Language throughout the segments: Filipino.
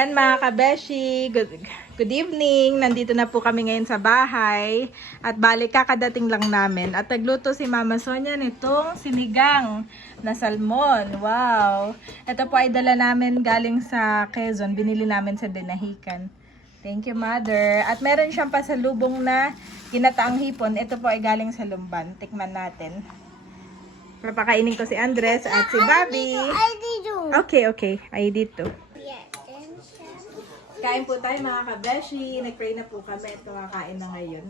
Ayan mga kabeshi, good evening. Nandito na po kami ngayon sa bahay. At balik kakadating lang namin. At nagluto si Mama Sonia nitong sinigang na salmon. Wow! Ito po ay dala namin galing sa Quezon. Binili namin sa Dinahican. Thank you, Mother. At meron siyang pasalubong na ginataang hipon. Ito po ay galing sa Lumban. Tikman natin. Papakainin ko si Andres at si Bobby. Okay. Ay dito. Kain po tayo mga kabeshi. Nag-pray na po kami at kumakain na ngayon.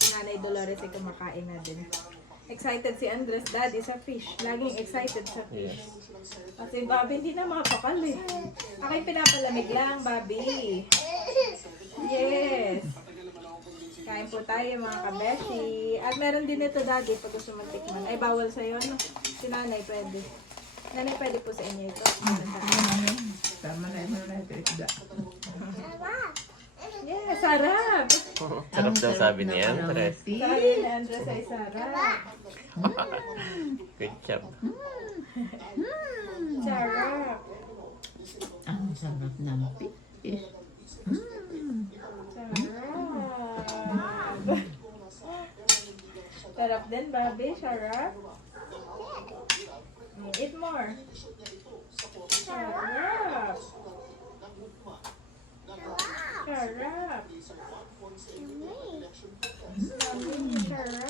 Si Nanay Dolores ay kumakain na din. Excited si Andres, Daddy, sa fish. Laging excited sa fish. At si Bobby hindi na makapakal eh. Aking pinapalamig lang, Bobby. Yes. Kain po tayo mga kabeshi. At meron din ito, Daddy, pag gusto mong tikman. Ay, bawal sa'yo, no? Si Nanay pwede. Nanay, pwede po sa inyo ito. Tama na yung mga isda. Yeah, sarap. Sarap daw sabi ni Andres. Sabi ni Andres ay sarap. Good job. Sarap. Ang sarap ng fish. Sarap. Sarap din, Bobby. Sarap. Eat more. Sarap. Sarap. Sarap.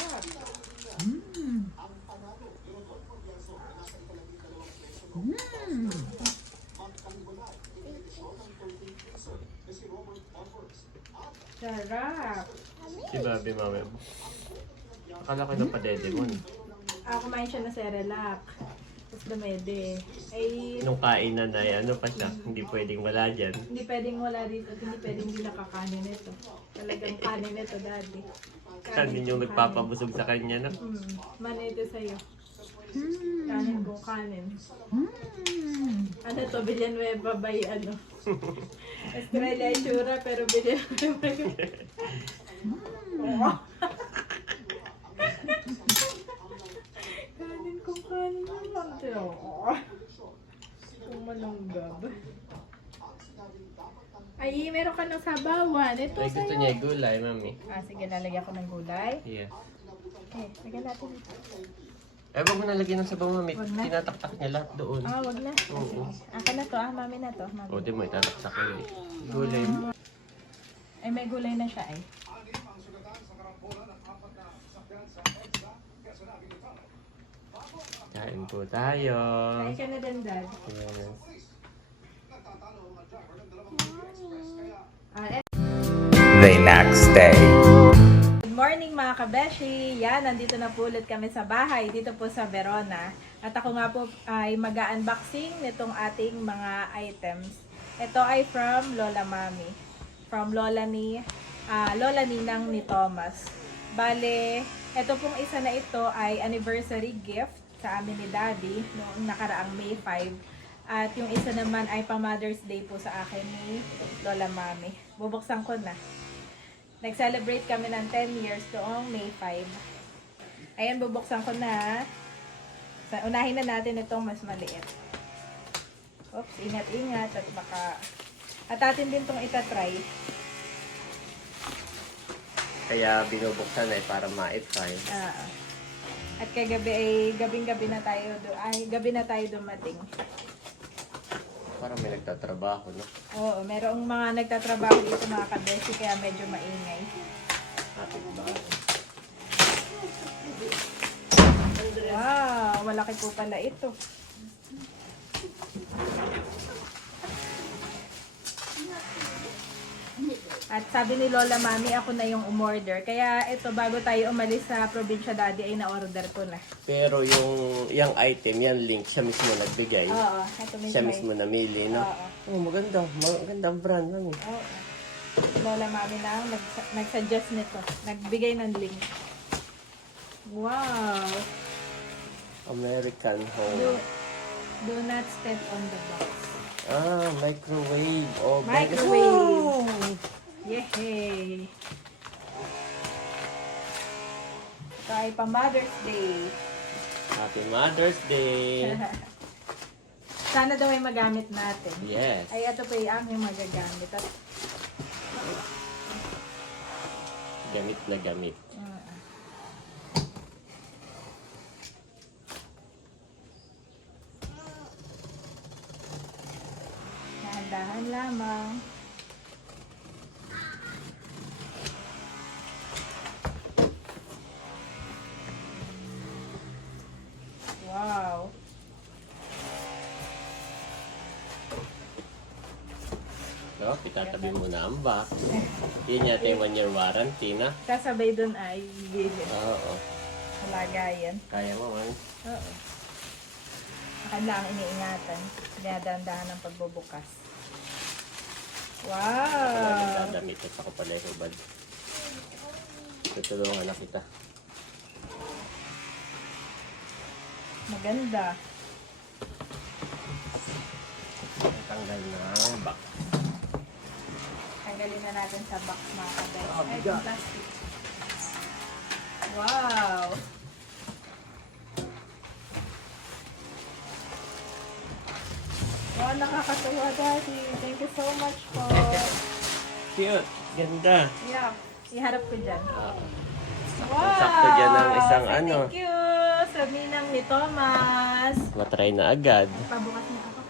Sarap. Si Bobby, mami. Akala ko na pa-dede mo. Kumain siya na Cerelac. Tapos dumede. Ay, Nung kainan na ano pa siya, hindi pwedeng wala dyan. hindi pwedeng wala dito at hindi pwedeng hindi nakakanin ito. Talagang kanin ito, Daddy. Kanin yung nagpapabusog sa kanya, no? Man ito sa'yo. Kanin kong kanin. Ano to, Villanueva by ano? Estrella Itsura, pero Villanueva yung... Kanin kong kanin naman ito. Kung manunggab. Ay, meron ka ng sabawan. Ito Ay, gusto sa'yo. niya yung gulay, mami. Sige, lalagyan ko ng gulay. Yeah. Okay, lagyan natin ito. Eh, wag mo nalagyan ng sabaw, mami. Wag na. Tinataktak niya lahat doon. Wag na. Oo. Akin na to, mami na to. Mami. O, di mo itataktak ko yun. Gulay mo. Ay, may gulay na siya ay. Kain po tayo. Kain ka na din, Dad. Yes. The next day. Good morning mga kabeshi! Yan, nandito na po ulit kami sa bahay dito po sa Verona. At ako nga po ay mag-unboxing nitong ating mga items. Ito ay from Lola Mami. From Lola Ninang ni Thomas. Bale, ito pong isa na ito ay anniversary gift sa amin ni Daddy noong nakaraang May 5. At yung isa naman ay pang Mother's Day po sa akin ni Lola Mami. Bubuksan ko na. Nag-celebrate kami ng 10 years noong May 5. Ayan, bubuksan ko na. Unahin na natin itong mas maliit. Oops, ingat-ingat at baka... At atin din itong itatry. Kaya binubuksan ay para ma-try. At kay gabi ay gabi na tayo dumating. Parang may nagtatrabaho, no? Oo, merong mga nagtatrabaho dito mga kabeshi kaya medyo maingay. Happy ba? Wow, malaki po pala ito. At sabi ni Lola Mami, ako na yung umorder. Kaya ito, bago tayo umalis sa probinsya, Daddy, ay na-order ko na. Pero yung item, yung link, siya mismo nagbigay. Oo, ito mismo. Siya mismo namili, no? Oo. Oh, maganda. Magandang brand, mami. Oo. Lola Mami na nag-suggest nito. Nagbigay ng link. Wow! American Home. Do not step on the box. Microwave. Oh, Microwave! Yay! Ito ay pa Mother's Day. Happy Mother's Day. Sana daw ay magamit natin. Yes. Ay, ito po yung aking magagamit. At, Gamit na gamit. dahan-dahan lamang. Wow. No, itatabi mo na ang box. Yun yata yung 1-year warranty na. Kasabay dun ay gilid. Oo. Lagayan. Kaya mo man. Oo. Akan lang iniingatan. Dinadahan-dahan ng pagbubukas. Wow! Dadamitin ako pala yung hubad. Tutulungan na kita. Maganda. Tanggal na ang box. Tanggalin na natin sa box mga kabay. Ay, yung plastic. Wow! Wow, nakakatuwa daddy. Thank you so much po. Cute. Ganda. Yeah, iharap ko dyan. Wow! Sakto dyan ang isang Thank ano. you! Sabi ng ni Thomas. Matry na agad. Pabukas mo ako.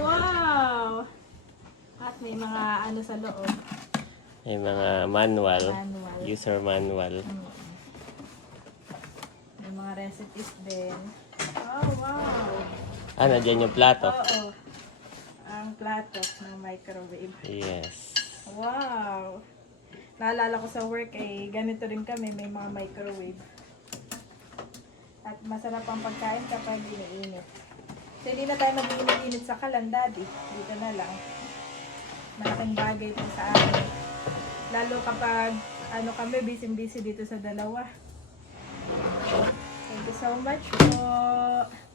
Wow! At may mga ano sa loob. May mga manual. Manual. User manual. May mga recipes din. Oh, wow! Ano, dyan yung plato? Oo. Ang plato ng microwave. Yes. Wow! Naalala ko sa work ganito rin kami, may mga microwave. At masarap ang pagkain kapag iniinit. So hindi na tayo mag-init sa kalan, daddy. Dito na lang. Malaking bagay ito sa amin. Lalo kapag kami, busy-busy dito sa dalawa. Thank you so much po.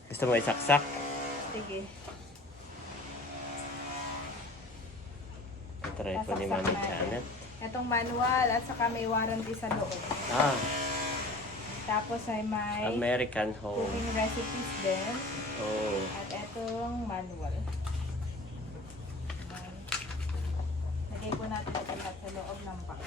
Gusto mo isaksak? Sige. Try po ni Sasaksak Mami natin. Janet. Itong manual at saka may warranty sa loob. Ah, Tapos ay may American Home. cooking recipes din. Oh. At etong manual. Lagay po natin ito lahat sa loob ng box.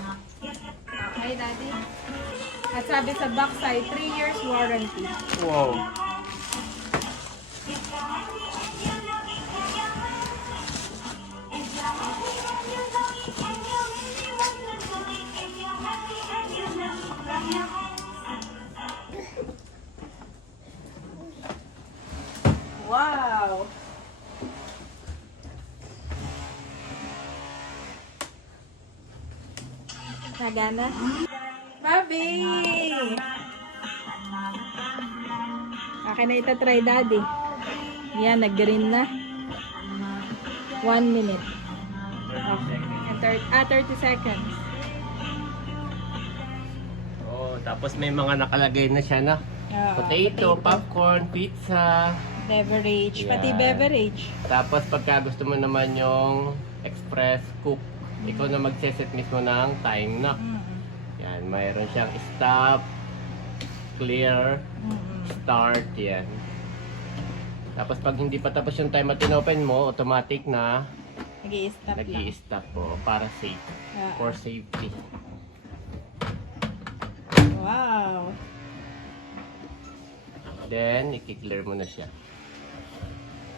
Okay, daddy. At sabi sa box ay 3 years warranty. Wow. Wow! Nagana? Bobby! Akin na itatry, daddy. Yan, nag-green na. 1 minute. Okay. And 30 seconds. Oh, tapos may mga nakalagay na siya na. Potato, popcorn, pizza. Beverage. Pati Yan. beverage. Tapos pagka gusto mo naman yung express cook, ikaw na magseset mismo ng time na. Yan, mayroon siyang stop, clear, start, yan. Tapos pag hindi pa tapos yung time at in-open mo, automatic na Nag-i-stop lang. nag-i-stop po para safe, Ah. for safety. Wow! Then, i-clear mo na siya.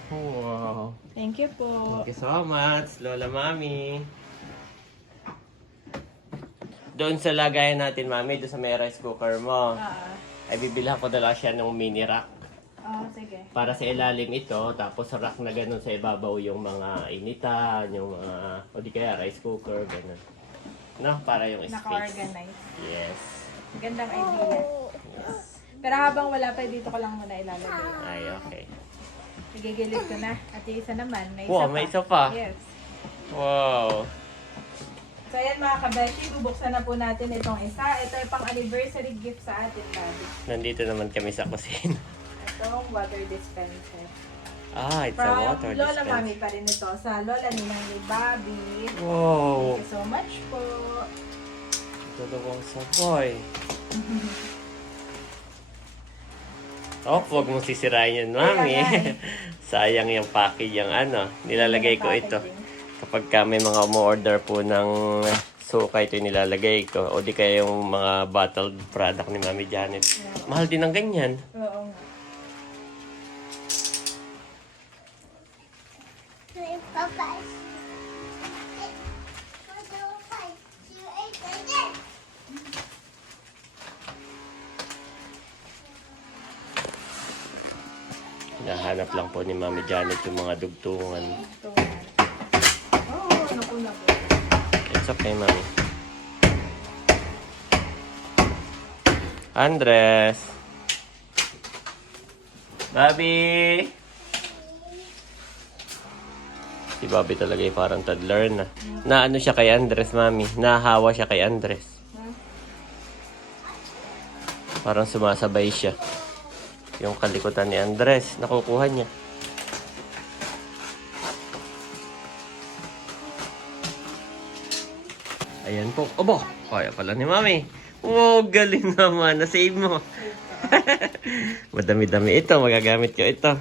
Wow. Thank you po. Thank you so much, Lola Mami. Doon sa lagayan natin, Mami, doon sa may rice cooker mo, ay bibilhan ko na lang siya ng mini rack. Sige. Para sa ilalim ito, tapos sa rack na ganun sa ibabaw yung mga initan, yung mga, o di kaya rice cooker, ganun. No, para yung space. Naka-organize. Yes. Gandang idea. Pero habang wala pa, dito ko lang muna ilalagay. Ay, okay. Nagigilid ko na. At yung isa naman, may isa Wow, pa. may isa pa. Yes. Wow. So ayan mga kabeshi, bubuksan na po natin itong isa. Ito ay pang anniversary gift sa atin, Daddy. Nandito naman kami sa kusina. Itong water dispenser. Ah, it's a From water Lola dispenser. Mami pa rin ito. Sa Lola ni Bobby. Wow. Thank you so much po. Dalawang sabay. Oh, huwag mong sisirain yan, mami. Sayang yung package yung ano. Nilalagay ko ito. Kapag ka may mga umu-order po ng suka, ito yung nilalagay ko. O di kaya yung mga bottled product ni Mami Janet. Mahal din ng ganyan. Oo nga. Hinahanap lang po ni Mami Janet yung mga dugtungan. Ito nga. Oh, naku. It's okay, Mami. Andres! Bobby! Si Bobby talaga yung parang toddler na. Naano siya kay Andres, Mami. Nahawa siya kay Andres. Parang sumasabay siya. Yung kalikutan ni Andres, nakukuha niya. Ayan po. Obo! Kaya pala ni Mami. Wow, galing naman. Na-save mo. Madami-dami ito. Magagamit ko ito.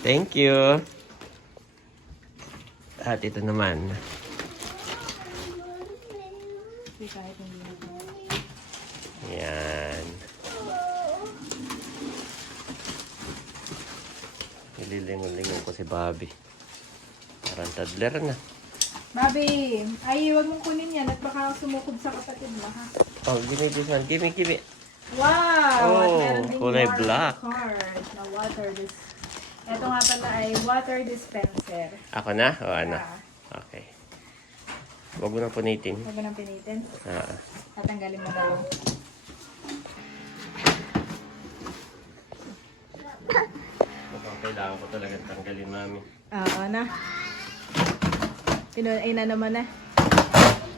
Thank you. At ito naman. Yan. Nililingon-lingon ko si Bobby. Parang toddler na. Bobby, ay, huwag mong kunin yan at baka sumukod sa kapatid mo, ha? Oh, give me this one. Give me. Wow! Oh, At meron ding kulay more black. card na water Ito nga pala ay water dispenser. Ako na? O ano? Ah, Okay. Huwag mo nang punitin. huwag mo nang pinitin. Ah. Tatanggalin mo na lang. Mukhang kailangan ko talaga tanggalin, Mami. Oo na. Ay na naman na.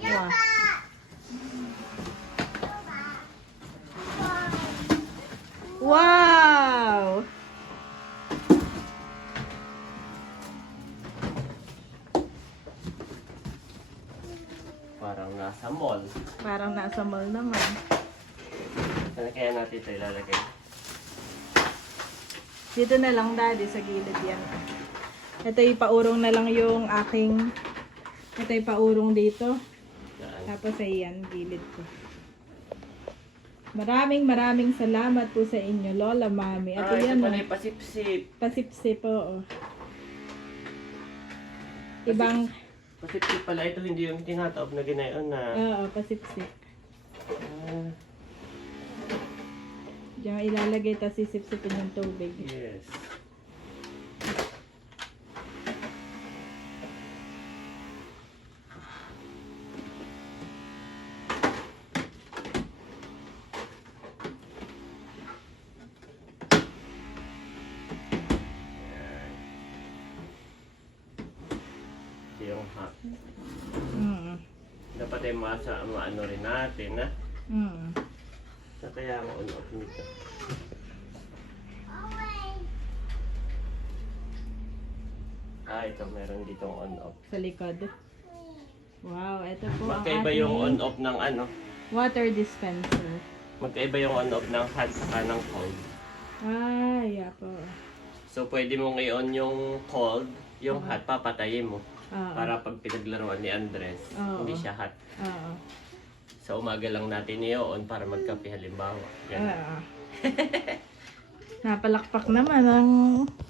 Wow. Wow! Parang nasa mall. Parang nasa mall naman. Saan kaya natin ito ilalagay? Dito na lang, Daddy, sa gilid yan. Ito ipaurong na lang yung aking... Ito ipaurong dito. Saan? Tapos ayan, gilid ko. Maraming salamat po sa inyo, Lola, Mami. At Ito yan, pala yung pasipsip. pasipsip po. Ibang, Pasipsip pala ito, hindi yung tinataob na ginayon na. oo, pasipsip. Ah, Diyan ilalagay, tapos sisipsipin yung tubig. yes. Ito yung hot. Mm. Dapat ay maano rin natin, na? Mm. Sa kaya ang on-off nito. Ito meron ditong on-off. Sa likod. Wow, ito po ang Magkaiba ating yung on-off ng ano. water dispenser. Magkaiba yung on-off ng hot saka ng cold. Ah, yeah po. So pwede mong i-on yung cold, yung hot papatayin mo. Oo. Para pag pinaglaruan ni Andres, Oo. hindi siya hot. Oo. Sa umaga lang natin i-on para magkape halimbawa. Ganun. Oo. Napalakpak naman ang...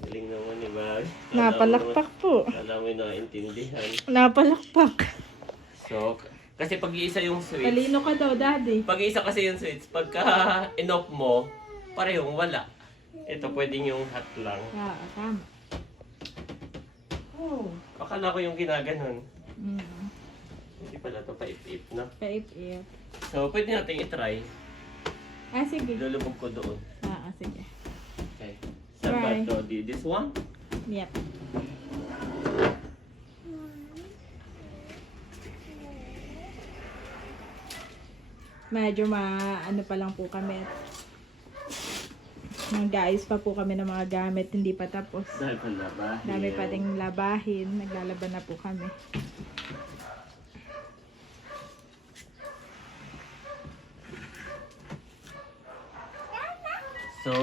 Galing naman ni Bag. Napalakpak po. Alam mo yung naintindihan. Napalakpak. So, kasi pag-iisa yung switch. Talino ka daw, Daddy. Pag-iisa kasi yung switch, pagka in-off mo, parehong wala. Ito pwedeng yung hot lang. Ah, tama. Oh. Akala ko yung ginaganon. Mm. Hindi pala ito paip-ip na. Paip-ip. So, pwede natin i-try. Ah, sige. Lulubog ko doon. Ah, sige. Okay. Saan ba Try. ito? This one? Yep. Medyo ano pa lang po kami. Nag-ayos pa po kami ng mga gamit, hindi pa tapos. Dahil pala ba? Dami pa ding labahin, naglalaban na po kami. So,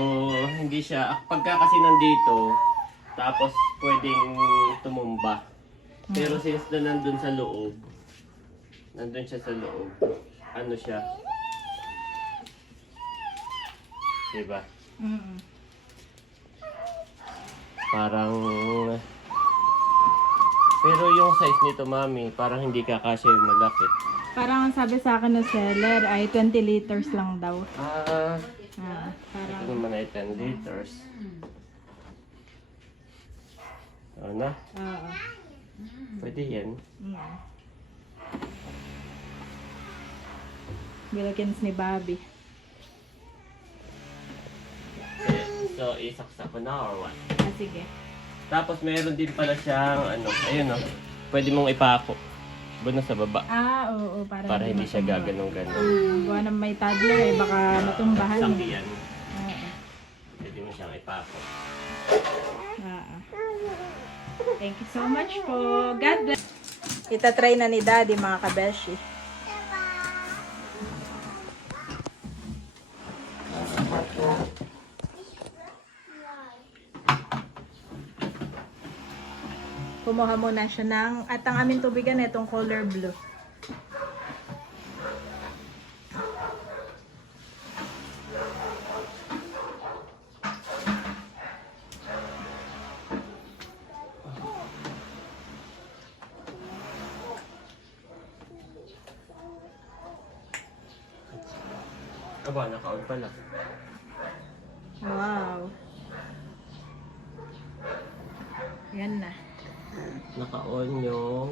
hindi siya, pagka kasi nandito, tapos pwedeng tumumba. Pero since na nandun sa loob, nandun siya sa loob, ano siya? Diba? Mm. Parang, pero yung size nito, mami, parang hindi kakasya yung malaki. Parang ang sabi sa akin ng seller ay 20 liters lang daw. Ito Parang naman ay 10 liters. Ano? oo. Pwede yan. Mm. Bilkins ni Bobby. So, isaksak ko na or what? Sige. Tapos meron din pala siyang ano, ayun oh. Pwede mong ipako. Doon na sa baba. Oo, Para hindi siya gaganong-ganon. Gawa ng may toddler eh, baka matumbahan. Sakyan. Oo. Pwede mo siyang ipako. Oo. Thank you so much po. God bless. Itatry na ni Daddy mga kabeshi. Kumuha muna siya ng, at ang aming tubigan itong color blue. Aba, naka-on pala. Wow. Yan na. Naka-on yung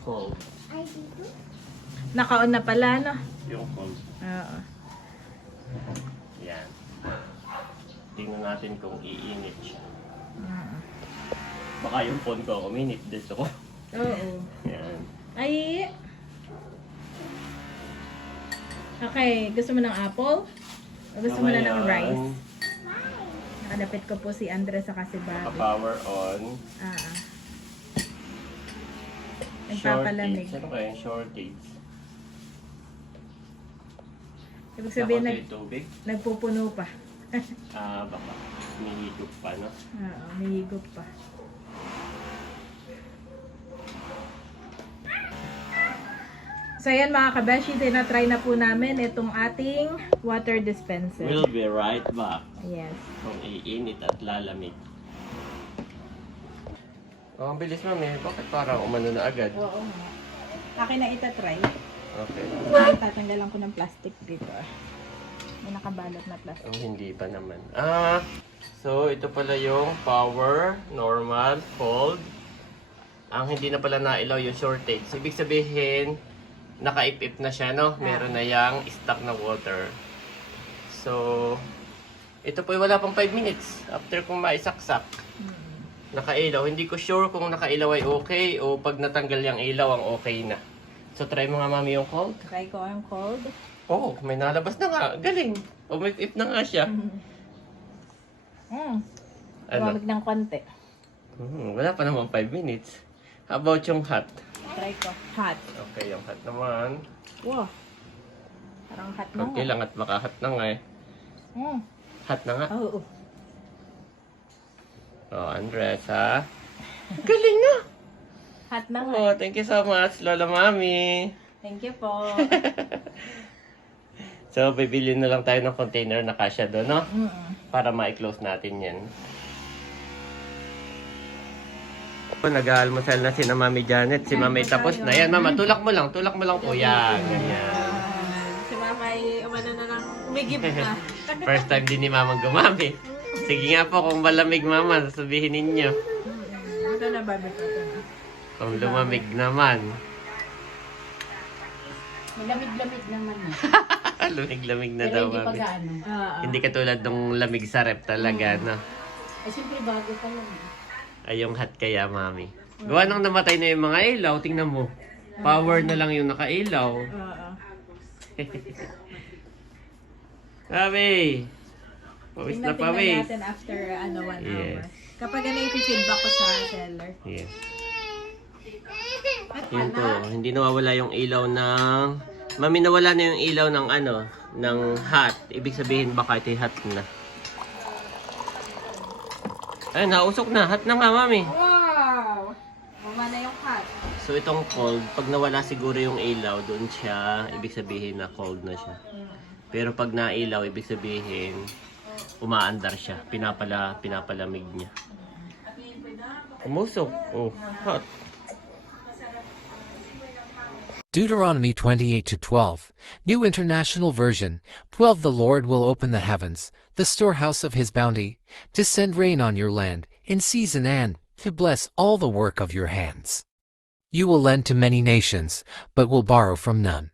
cold. Naka-on na pala, no? Yung cold. Oo. Yan. Tingnan natin kung iinit siya. Baka yung phone ko uminit. Gusto ko. Oo. Yan. Ay! Okay, gusto mo ng apple? O gusto mo na ng rice? Nakalapit ko po si Andres sa si Bobby. Power on. Nagpapalamig. Shortage. Ano kaya yung shortage? Ibig sabihin, Dapat yung tubig? nagpupuno pa. Baka nihigop pa, no? Oo, may higop pa. So yan mga kabeshi, tinatry na po namin itong ating water dispenser. We'll be right back. Yes. Kung iinit at lalamig. Oh, ang bilis mami. Bakit parang umano na agad? Oo nga. Akin na itatry. Okay. Tatanggalan ko ng plastic dito. May nakabalot na plastic. Oh, hindi pa naman. So ito pala yung power, normal, cold. Ang hindi na pala nailaw yung shortage. Ibig sabihin, nakaipip na siya, no? Meron na yang stock na water. So, ito po wala pang 5 minutes after kung maisaksak. Nakailaw. Hindi ko sure kung nakailaw ay okay o pag natanggal yung ilaw ang okay na. So, try mo nga mami yung cold. Try ko ang cold. Oh, may nalabas na nga. Galing. Umipip na nga siya. Ano? Tumamig ng konti. Wala pa naman 5 minutes. How about yung hot? Try ko. Hot. Okay, yung hot naman. Wow. Parang hot na Konti nga. lang at baka hot na nga eh. Hot na nga. Oo. Oh, Andres ha? Galing na! Hot na nga. Oh, thank you so much, Lola Mami. Thank you po. So, bibili na lang tayo ng container na kasya doon, no? Para ma-close natin yan. Nag-aalmusal na si na Mami Janet. Si Mami tapos na. Yan, Mama, tulak mo lang po. Yan, ganyan. Si Mama ay umano na lang. Umigib na. First time din ni Mama gumamit. Sige nga po, kung malamig Mama, sabihin ninyo. Ito na, Bobby. Ito na. Kung lumamig naman. Malamig-lamig naman eh. Lamig-lamig na Pero daw, hindi Mami. pag-ano. Hindi katulad nung lamig sa rep talaga, no? Eh, siyempre bago pa lang. Ay, yung hot kaya, Mami. Gawa nang namatay na yung mga ilaw, tingnan mo. Power na lang yung nakailaw. Oo. Mami! Pawis na Tingnan pawis. natin after 1 hour. Yes. Kapag ano i-feedback ko sa seller. Yes. Yun po, hindi nawawala yung ilaw ng Mami, nawala na yung ilaw ng ng hot. Ibig sabihin baka ito hot na. Ay, nausok na. Hot na nga, Mami. Wow! Mama na yung hot. So, itong cold, pag nawala siguro yung ilaw, doon siya, ibig sabihin na cold na siya. Pero pag nailaw, ibig sabihin, umaandar siya. Pinapalamig niya. Umusok. Oh, hot. Deuteronomy 28:12, New International Version. 12 The Lord will open the heavens, the storehouse of his bounty, to send rain on your land in season and to bless all the work of your hands. You will lend to many nations, but will borrow from none.